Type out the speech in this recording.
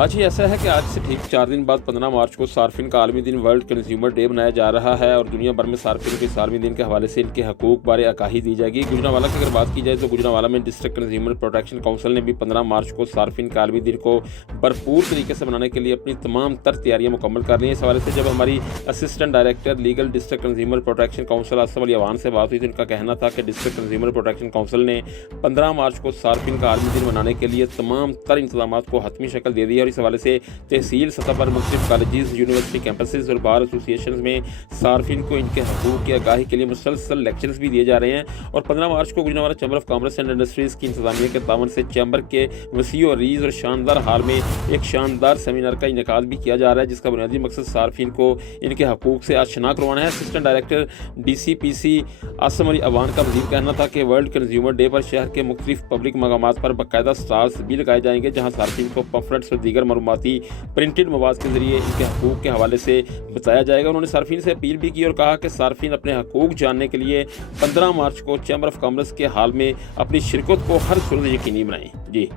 آج ہی ایسا ہے کہ آج سے ٹھیک 4 دن بعد 15 مارچ کو صارفین کا عالمی دن ورلڈ کنزیومر ڈے منایا جا رہا ہے اور دنیا بھر میں صارفین کو اس عالمی دن کے حوالے سے ان کے حقوق بارے آگاہی دی جائے گی۔ گوجرانوالہ کی اگر بات کی جائے تو گوجرانوالہ میں ڈسٹرکٹ کنزیومر پروٹیکشن کونسل نے بھی 15 مارچ کو صارفین کا عالمی دن کو بھرپور طریقے سے منانے کے لیے اپنی تمام تر تیاریاں مکمل کر لی ہیں۔ اس حوالے سے جب ہماری assistant director legal district consumer protection council Asif Ali Awan سے بات ہوئی تو ان کا کہنا تھا کہ ڈسٹرکٹ کنزیومر پروٹیکشن کونسل نے 15 مارچ کو صارفین کا عالمی دن منانے کے لیے تمام تر انتظامات کو حتمی شکل دے دی ہے اور اس حوالے سے تحصیل سطح پر مختلف کالجز، یونیورسٹی کیمپسز اور بار ایسوسیشنز میں صارفین کو ان کے حقوق کی آگاہی کے لیے مسلسل لیکچرز بھی دیے جا رہے ہیں۔ اور 15 مارچ کو Gujranwala chamber of commerce and industries کی انتظامیہ کے تعاون سے چیمبر کے وسیع و عریض اور شاندار ہال میں ایک شاندار سیمینار کا انعقاد بھی کیا جا رہا ہے، جس کا بنیادی مقصد صارفین کو ان کے حقوق سے آشنا کروانا ہے۔ Assistant director DCPC Asif Ali Awan کا مزید کہنا تھا کہ ورلڈ کنزیومر ڈے پر شہر کے مختلف پبلک مقامات پر باقاعدہ سٹالز بھی لگائے جائیں گے، جہاں صارفین کو پمفلٹس اور دیگر معلوماتی پرنٹڈ مواد کے ذریعے ان کے حقوق کے حوالے سے بتایا جائے گا۔ انہوں نے صارفین سے اپیل بھی کی اور کہا کہ صارفین اپنے حقوق جاننے کے لیے 15 مارچ کو چیمبر آف کامرس کے ہال میں اپنی شرکت کو ہر صورت یقینی بنائیں۔